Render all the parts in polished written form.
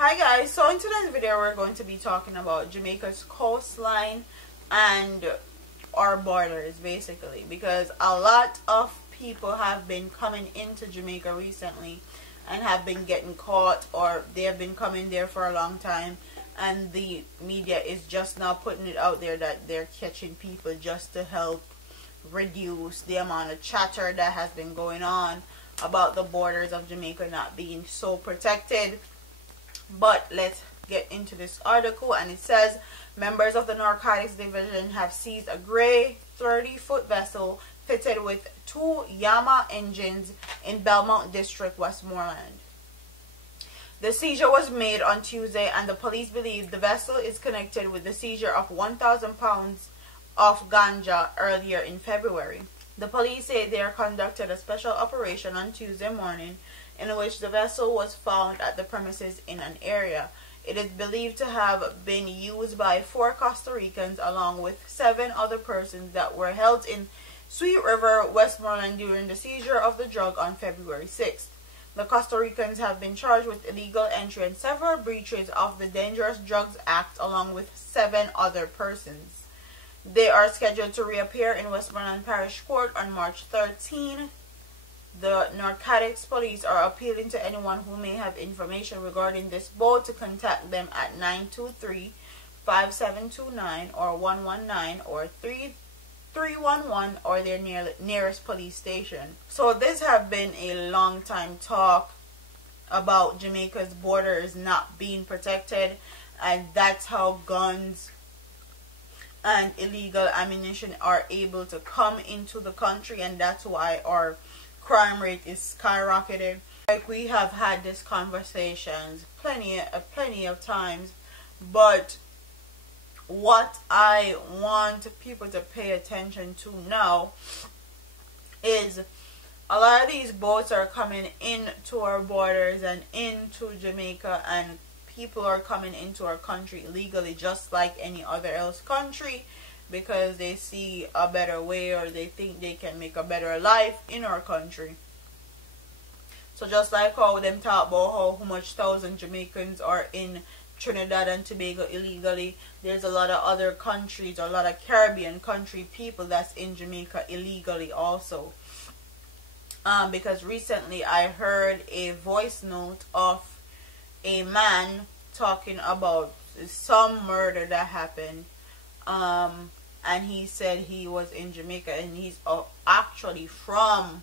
Hi guys, so in today's video we're going to be talking about Jamaica's coastline and our borders basically, because a lot of people have been coming into Jamaica recently and have been getting caught, or they have been coming there for a long time, and the media is just now putting it out there that they're catching people just to help reduce the amount of chatter that has been going on about the borders of Jamaica not being so protected. But let's get into this article, and it says members of the Narcotics Division have seized a gray 30-foot vessel fitted with 2 Yama engines in Belmont District, Westmoreland. The seizure was made on Tuesday, and the police believe the vessel is connected with the seizure of 1,000 pounds of ganja earlier in February. The police say they conducted a special operation on Tuesday morning in which the vessel was found at the premises in an area. It is believed to have been used by 4 Costa Ricans along with 7 other persons that were held in Sweet River, Westmoreland during the seizure of the drug on February 6th. The Costa Ricans have been charged with illegal entry and several breaches of the Dangerous Drugs Act along with 7 other persons. They are scheduled to reappear in Westmoreland Parish Court on March 13. The Narcotics Police are appealing to anyone who may have information regarding this boat to contact them at 923-5729 or 119 or 3311 or their nearest police station. So this have been a long time talk about Jamaica's borders not being protected, and that's how guns and illegal ammunition are able to come into the country, and that's why our crime rate is skyrocketed. Like, we have had these conversations plenty of times, but what I want people to pay attention to now is a lot of these boats are coming into our borders and into Jamaica, and people are coming into our country illegally just like any other else country, because they see a better way, or they think they can make a better life in our country. So just like how them talk about how much 1,000 Jamaicans are in Trinidad and Tobago illegally, there's a lot of other countries, or a lot of Caribbean country people that's in Jamaica illegally also. Because recently I heard a voice note of a man talking about some murder that happened, and he said he was in Jamaica, and he's actually from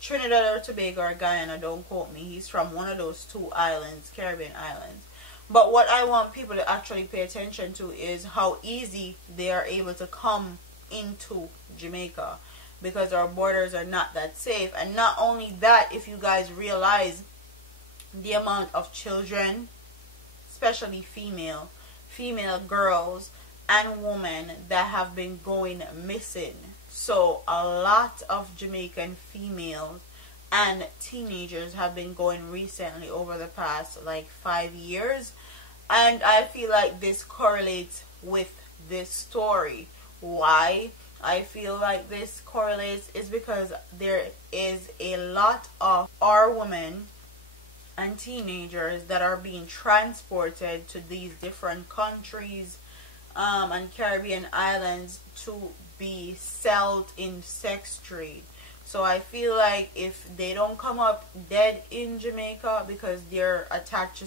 Trinidad or Tobago or Guyana, don't quote me. He's from one of those 2 islands, Caribbean islands. But what I want people to actually pay attention to is how easy they are able to come into Jamaica, because our borders are not that safe. And not only that, if you guys realize the amount of children, especially female girls and women, that have been going missing. So a lot of Jamaican females and teenagers have been going recently over the past like 5 years, and I feel like this correlates with this story. Why I feel like this correlates is because there is a lot of our women and teenagers that are being transported to these different countries and Caribbean islands to be sold in sex trade. So I feel like if they don't come up dead in Jamaica because they're attached to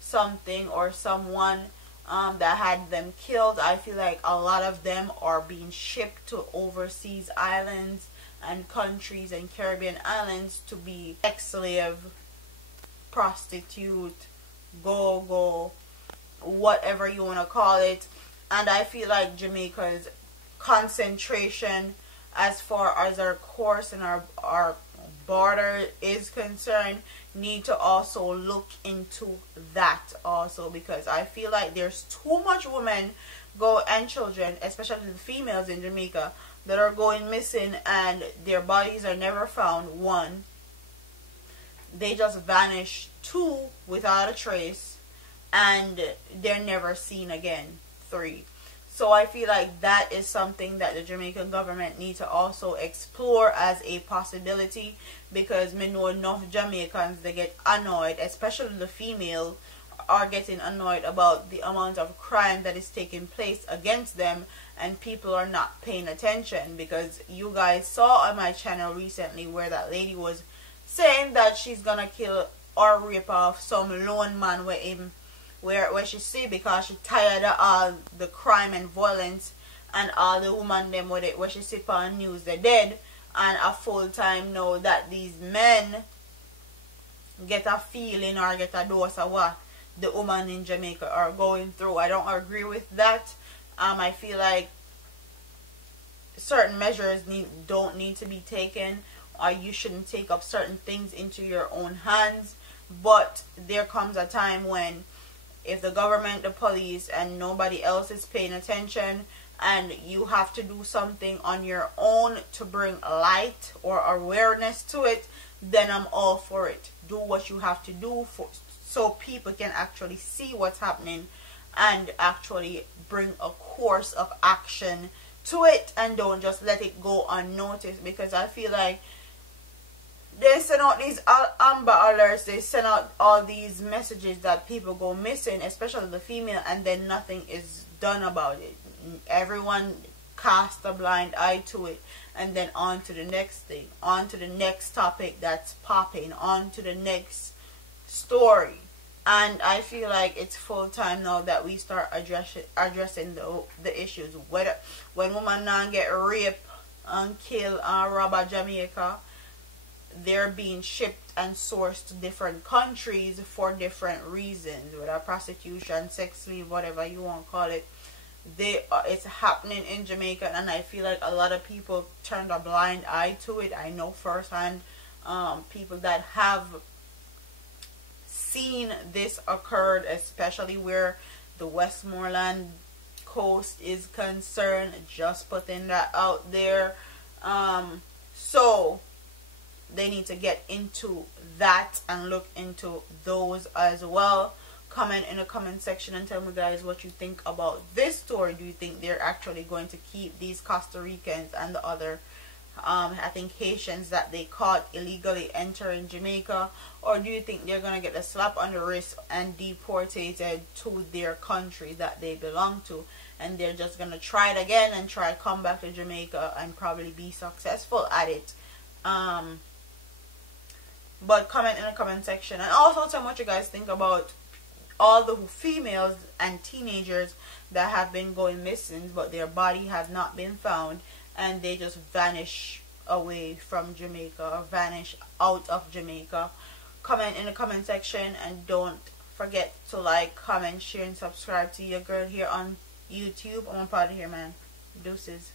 something or someone that had them killed, I feel like a lot of them are being shipped to overseas islands and countries and Caribbean islands to be ex-slave, prostitute, go-go, whatever you want to call it. And I feel like Jamaica's concentration as far as our course and our border is concerned need to also look into that also, because I feel like there's too much women and children, especially the females in Jamaica, that are going missing, and their bodies are never found. 1, they just vanish. 2, without a trace, and they're never seen again. 3. So I feel like that is something that the Jamaican government need to also explore as a possibility, because me know enough Jamaicans, they get annoyed, especially the female, are getting annoyed about the amount of crime that is taking place against them, and people are not paying attention. Because you guys saw on my channel recently where that lady was saying that she's gonna kill or rape off some lone man where she see, because she tired of all the crime and violence and all the woman them where she see on news they dead, and a full time know that these men get a feeling or get a dose of what the woman in Jamaica are going through. I don't agree with that. I feel like certain measures don't need to be taken, or you shouldn't take up certain things into your own hands. But there comes a time when, if the government, the police, and nobody else is paying attention, and you have to do something on your own to bring light or awareness to it, then I'm all for it. Do what you have to do so people can actually see what's happening and actually bring a course of action to it, and don't just let it go unnoticed. Because I feel like they send out these amber alerts, they send out all these messages that people go missing, especially the female, and then nothing is done about it. Everyone cast a blind eye to it, and then on to the next thing, on to the next topic that's popping, on to the next story. And I feel like it's full time now that we start addressing the issues. When women now get raped and killed and robbed Jamaica, they're being shipped and sourced to different countries for different reasons, whether prostitution, sex slave, whatever you want to call it. It's happening in Jamaica, and I feel like a lot of people turned a blind eye to it. I know firsthand people that have seen this occurred, especially where the Westmoreland coast is concerned. Just putting that out there. So they need to get into that and look into those as well. Comment in the comment section and tell me, guys, what you think about this story. Do you think they're actually going to keep these Costa Ricans and the other I think Haitians that they caught illegally entering Jamaica, or do you think they're going to get a slap on the wrist and deported to their country that they belong to, and they're just going to try it again and try to come back to Jamaica and probably be successful at it? But comment in the comment section, and also tell me what you guys think about all the females and teenagers that have been going missing, but their body has not been found, and they just vanish away from Jamaica or vanish out of Jamaica. Comment in the comment section, and don't forget to like, comment, share, and subscribe to your girl here on YouTube. I'm on part of here, man. Deuces.